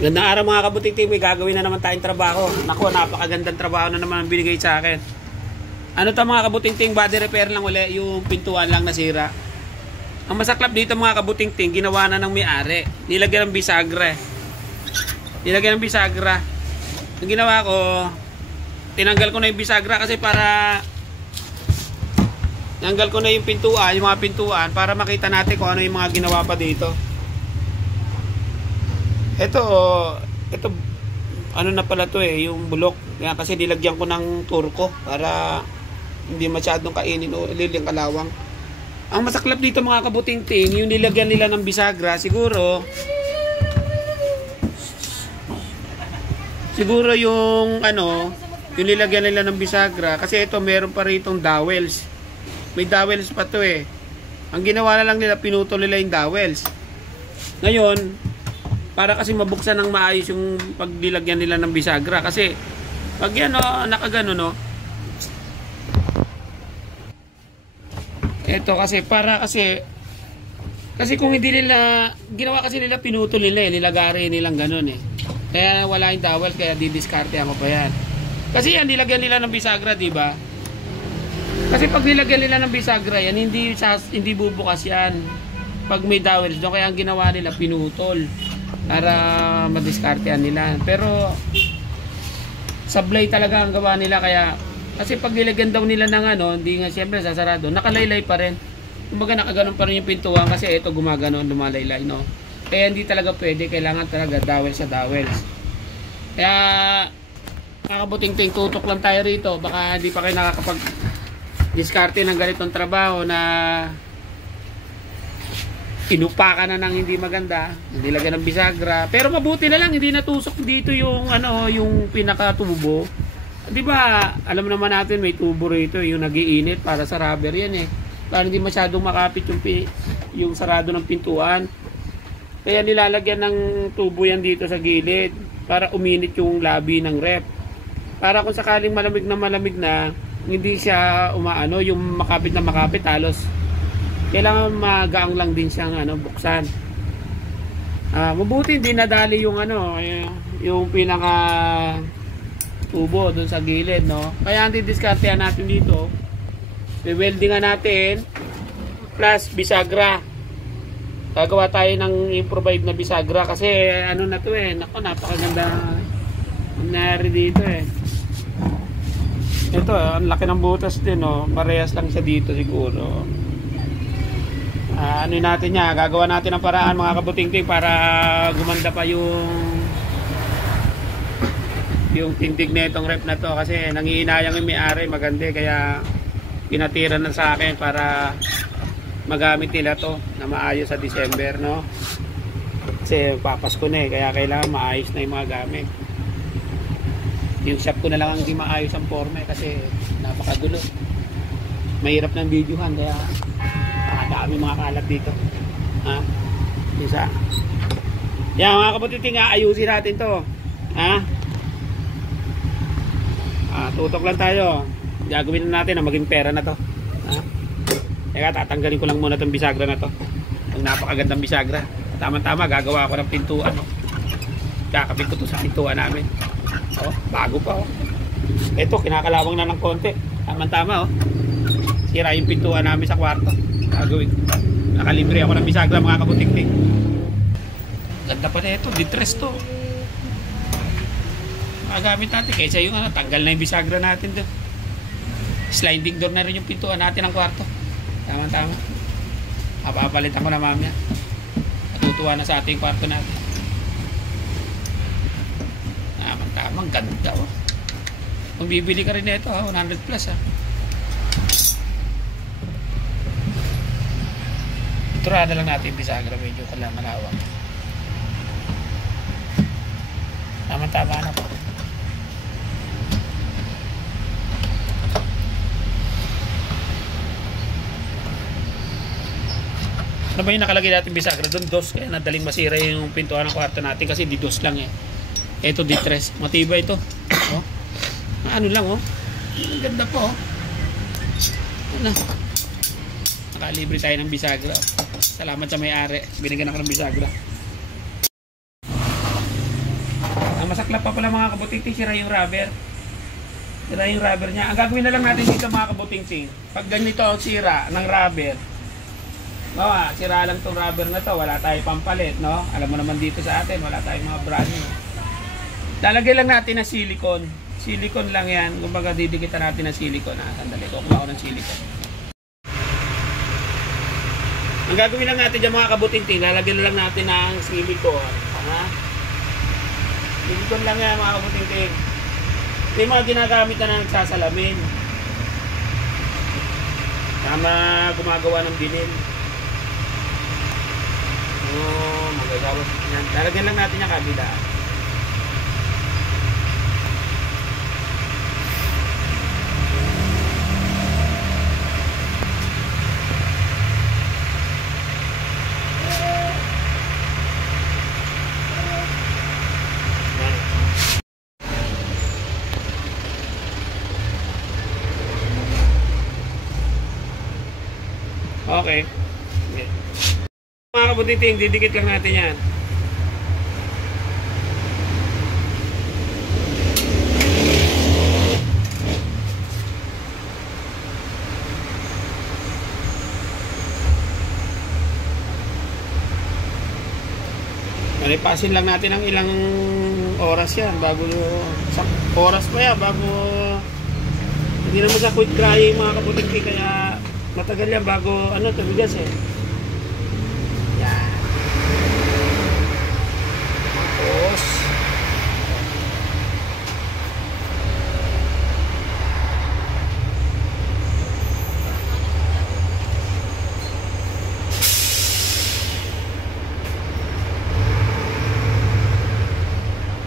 Gandang araw mga kabuting may gagawin na naman tayong trabaho. Naku, napakagandang trabaho na naman ang binigay sa akin. Ano to mga kabuting body repair lang uli, yung pintuan lang nasira. Ang masaklap dito mga kabuting ginawa na ng may-ari. Nilagyan ng bisagra. Nilagyan ng bisagra. Ang ginawa ko, tinanggal ko na yung bisagra kasi para tinanggal ko na yung pintuan, yung mga pintuan para makita natin kung ano yung mga ginawa pa dito. Ito ano na pala to yung bulok. Kaya kasi nilagyan ko ng turko para hindi masyadong kainin o liling kalawang. Ang masaklap dito mga kabuting yung nilagyan nila ng bisagra, siguro yung yung nilagyan nila ng bisagra kasi ito meron pa ritong dowels. May dowels pa to Ang ginawa na lang nila, pinutol nila yung dowels. Ngayon, para kasi mabuksan ng maayos yung paglilagyan nila ng bisagra kasi pag yan nakagano ito kasi para kasi kung hindi nila ginawa kasi nila, pinutol nila nilagari nilang ganun kaya wala yung dowel, kaya didiskarte ako pa yan kasi yan nilagyan nila ng bisagra, di ba? Kasi pag nilagyan nila ng bisagra yan, hindi bubukas yan pag may dowels doon, kaya ang ginawa nila pinutol para madiskartehan nila. Pero sablay talaga ang gawa nila, kaya kasi pag nilagyan daw nila ng hindi nga siyempre sasarado, nakalaylay pa rin. Kumbaga nakaganon pa rin yung pintuan kasi ito gumaganon, lumalaylay Kaya hindi talaga pwede, kailangan talaga dowel sa dowels. Kaya kakabuting tutok lang tayo rito, baka hindi pa kayo nakakapag diskarte ng ganitong trabaho na inupakan na ng hindi maganda, nilagyan ng bisagra. Pero mabuti na lang hindi natusok dito yung yung pinakatubo. 'Di ba? Alam naman natin may tubo rito, yung nagiinit para sa rubber yan para hindi masyadong makapit yung sarado ng pintuan. Kaya nilalagyan ng tubo yan dito sa gilid para uminit yung labi ng rep. Para kung sakaling malamig na hindi siya yung makapit na makapit, halos kailangan magaang lang din siyang buksan. Mabuti hindi nadali yung yung pinaka tubo doon sa gilid, Kaya anti-discartehan natin dito. I-weldingan natin plus bisagra. Gagawa tayo ng improvide na bisagra kasi na to Nako, napakaganda nangyari dito Ito ang laki ng butas din Parehas lang siya dito siguro. Natin niya, gagawa natin ng paraan mga kabuting para gumanda pa yung tindig na itong rep na to kasi nangihinayang yung may-ari, maganda kaya pinatira na sa akin para magamit nila to na maayos sa December, kasi papasko na kaya kailangan maayos na yung mga gamit. Yung shop ko na lang ang hindi maayos ang forma kasi napakagulo, mahirap ng videohan kaya dami mga kalat dito. Isa. Yan mga kabutiting, ayusin natin to. Tutok lang tayo. Gagawin na natin na maging pera na to. Teka, tatanggalin ko lang muna itong bisagra na to. Ang napakagandang bisagra. Tama-tama, gagawa ako ng pintuan. Kakabit ko to sa pintuan namin. Bago pa Ito, kinakalawang na ng konti. Tama-tama sira yung pintuan namin sa kwarto. Gagawin. Nakalibre ako ng bisagra mga kabuting. Ganda pa na ito, distress to. Magamit natin kaysa yung tanggal na yung bisagra natin doon. Sliding door na rin yung pintuan natin ng kwarto. Tama-tama. Papapalitan ko na mamaya. Matutuwa na sa ating kwarto natin. Tama-tama, ganda Kung bibili ka rin na ito 100 plus Tura na lang natin bisagra, medyo malawak. Tama-tama na po. Ano ba yung nakalagay natin bisagra? Doon dos, kaya nadaling masira yung pintuan ng kwarto natin kasi di dos lang Ito di tres, matibay ito. Lang ang ganda po nakalibre tayo ng bisagra. Salamat sa may-ari, binigyan ako ng bisagra. masaklap pa pala mga kabuting-ting, sira yung rubber. Sira yung rubber niya. Ang gagawin na lang natin dito mga kabuting-ting, pag ganito ang sira ng rubber, sira lang itong rubber na to, wala tayong pampalit, no? Alam mo naman dito sa atin, wala tayong mga brand new. Lalagay lang natin ng silicone. Silicone lang yan. Kumbaga didikitan natin ng silicone. Sandali, kukuha ko ng silicone. Ang gagawin lang natin dyan mga kabuting-ting, lalagyan lang natin ng silicone. Silicone lang yan mga kabuting-ting. Ito yung mga ginagamit na nagsasalamin. Tama gumagawa ng binil. Magagawa yan. Lalagyan lang natin yung kabila. Okay. Mga kabuting-ting, didikit lang natin yan. Malipasin lang natin ang ilang oras yan bago, oras pa yan bago, hindi naman sa quick drying mga kabuting-ting, kaya matagal yan bago tumigas eh. Yan. Tapos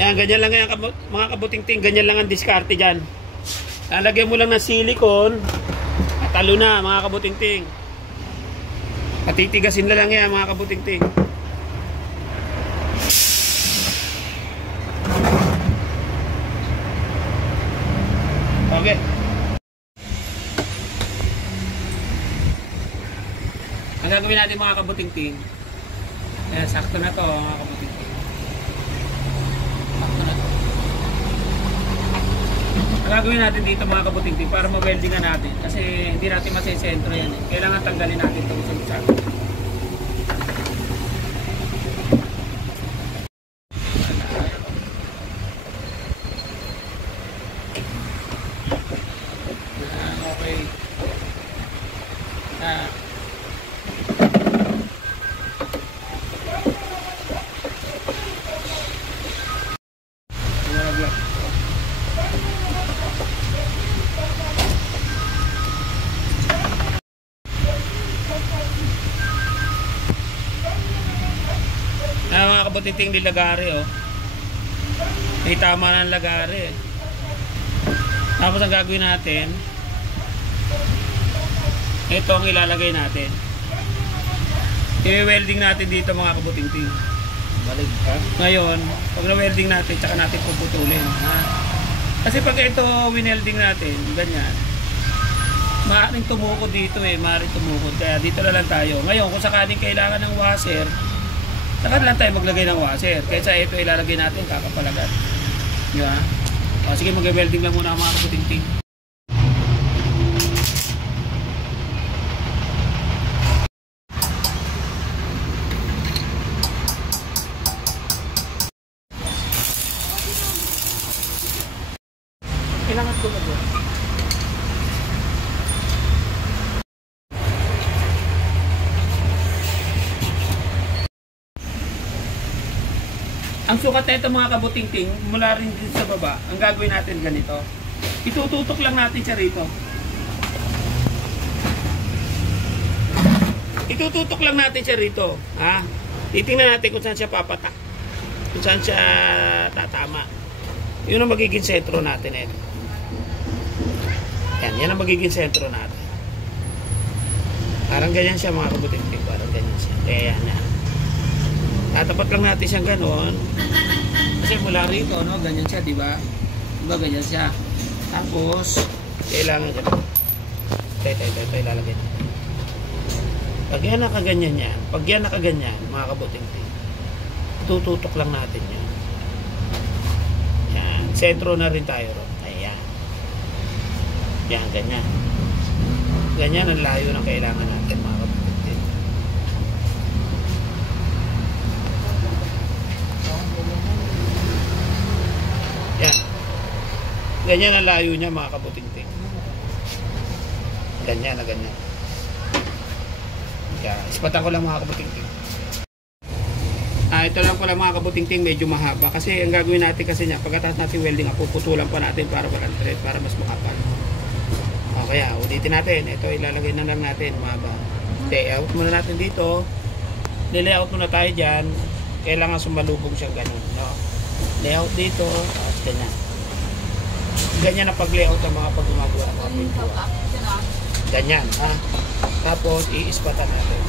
yan, ganyan lang yan mga kabuting-ting, ganyan lang ang diskarte dyan. Lalagyan mo lang ng silicone at talo na mga kabuting-ting. Patitigasin na lang yan mga kabuting-ting. Okay. Ang gagawin natin mga kabuting-ting, sakto na to mga kabuting-ting. Ang gagawin natin dito mga kabuting-ting para ma-weldingan natin, kasi hindi natin masisentro yan eh. Kailangan tanggalin natin itong sulsag. Okay. Mga kabuting-ting, di lagari oh. May tama ng lagari eh. Tapos ang gagawin natin, ito ang ilalagay natin. I-welding natin dito mga kabuting-ting. Balik ka. Ngayon, pag na-welding natin, tsaka natin puputulin. Kasi pag ito winelding natin, ganyan, maaaring tumukod dito eh, maaaring tumukod. Kaya dito na lang tayo. Ngayon, kung sakaling kailangan ng washer, saka lang tayo maglagay ng washer. Kaysa ito ilalagay natin kakapalagat. Diba? Sige, mag-welding lang muna mga kabuting-ting. Kailangan ko ba doon? Ang sukat na ito mga kabuting-ting, mula rin din sa baba, ang gagawin natin ganito. Itututok lang natin siya rito. Itututok lang natin siya rito. Titingnan natin kung saan siya papatak. Kung saan siya tatama. Yun ang magiging sentro natin. Yan ang magiging sentro natin. Parang ganyan siya mga kabuting-ting. Parang ganyan siya. Kaya yan na. Tatapat lang natin siyang gano'n. Kasi mula rito, no? Ganyan siya, di ba? Diba ganyan siya. Tapos, kailangan siya. Ito, ilalagay natin. Pag yan nakaganyan yan, pag yan nakaganyan, mga kabuting-ting, tututok lang natin yan. Sentro na rin tayo ron. Ayan. Yan, ganyan. Ganyan ang layo ng kailangan natin mga kabuting. Yan. Ganyan ang layo niya mga kabuting-ting. Ganyan na ganyan. Yan. Ispatan ko lang mga kabuting-ting. Ito lang pala mga kabuting-ting, medyo mahaba. Kasi ang gagawin natin kasi niya, pagkatapos natin welding, puputulan pa natin para walang thread, para mas makapal. Okay, ulitin natin. Ito ilalagay na lang natin, mahaba. Layout muna natin dito. Nilayout muna tayo dyan. Kailangan sumalubong siya ganun. No? Layout dito, tapos ganyan. Ganyan na pag-layout ang mga pag-gumagawa ng mga pintura. Ganyan, ha? Tapos, i-ispatan natin.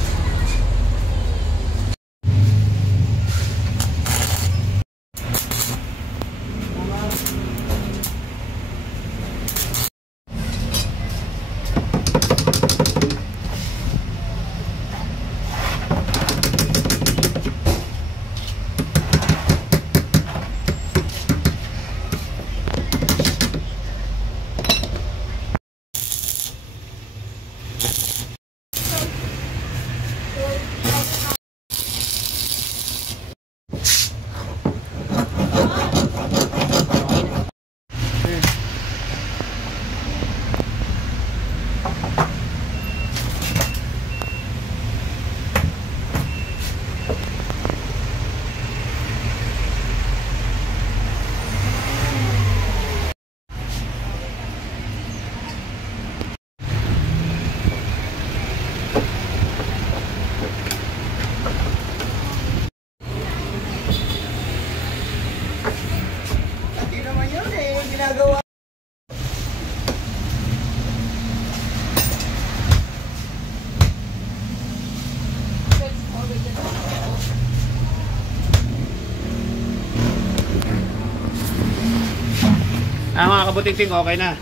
Mga kabuting-ting, okay na.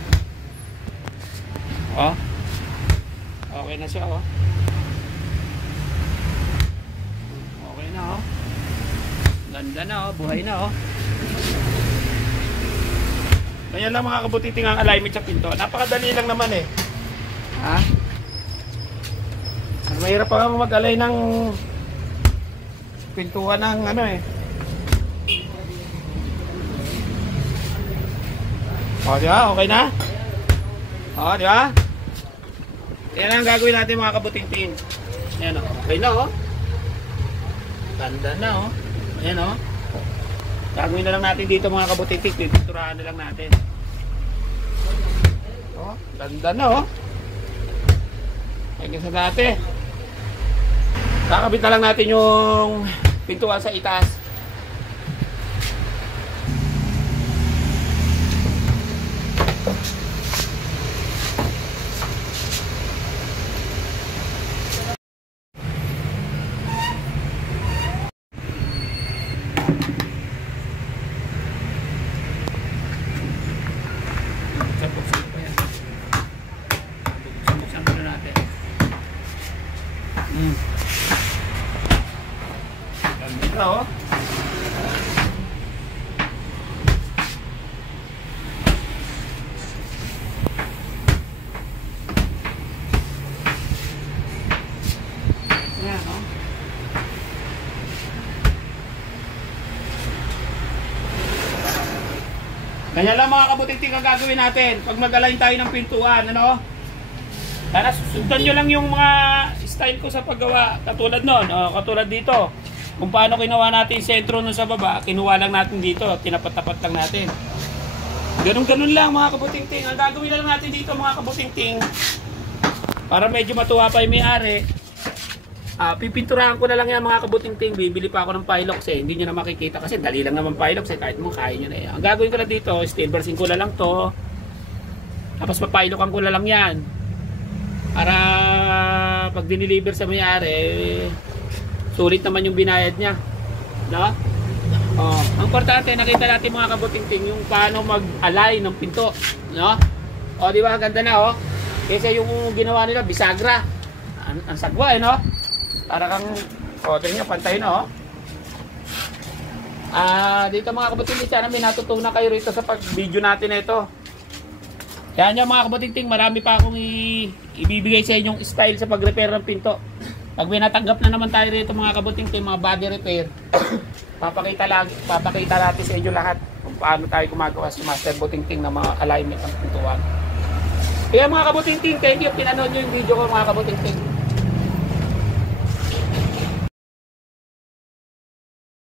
Oh. Okay na siya, oh. Okay na, oh. Ganda na, oh. Buhay na, oh. Ganyan lang mga kabuting-ting ang alignment sa pinto. Napakadali lang naman eh. Ha? Mahirap pa nga mag-align ng pintuan ng ano eh. O, di ba? Okay na? O, di ba? Yan ang gagawin natin mga kabuting-ting. Ayan o. Okay na o. Ganda na o. Ayan o. Gagawin na lang natin dito mga kabuting-ting. Pipinturahan na lang natin. O, ganda na o. Ayan sa dati. Kakabit na lang natin yung pintuan sa itaas. Ganda oh. Ayan oh. Ganyan lang mga kabuting-ting ang gagawin natin pag mag-align tayo ng pintuan, ano? Sana sundan nyo lang yung mga style ko sa paggawa. Katulad nun, katulad dito. Kung paano kinuha natin yung sentro nun sa baba, kinuha lang natin dito, tinapat-tapat lang natin. Ganun-ganun lang mga kabuting-ting. Ang gagawin lang natin dito mga kabuting-ting, para medyo matuwa pa yung may-ari, pipinturahan ko na lang yan mga kabuting-ting. Bibili pa ako ng Pilox eh. Hindi nyo na makikita kasi dali lang naman Pilox eh. Kahit mo kaya nyo na yan. Ang gagawin ko na dito, steel barsing ko na lang to. Tapos papilokan ko na lang yan. Para pag diniliver sa may-ari, sulit naman yung binayad niya. No? Ang importante, nakita natin mga kabuting-ting yung paano mag-align ng pinto. No? O, di ba? Ganda na, oh. Kasi yung ginawa nila, bisagra. Ang sagwa, eh, no? Para kang, tingnan, pantay na, oh. Dito mga kabutingting, sana may natutunan kayo rito sa pag-video natin na ito. Yan yung mga kabutingting, marami pa akong ibibigay sa inyong style sa pag-repair ng pinto. Pag may natanggap na naman tayo rito mga kabutingting, mga body repair, papakita natin sa inyo lahat kung paano tayo gumagawa sa Master Butingting ng mga alignment ng pintuan. Kaya mga kabutingting, thank you, pinanood nyo yung video ko mga kabutingting.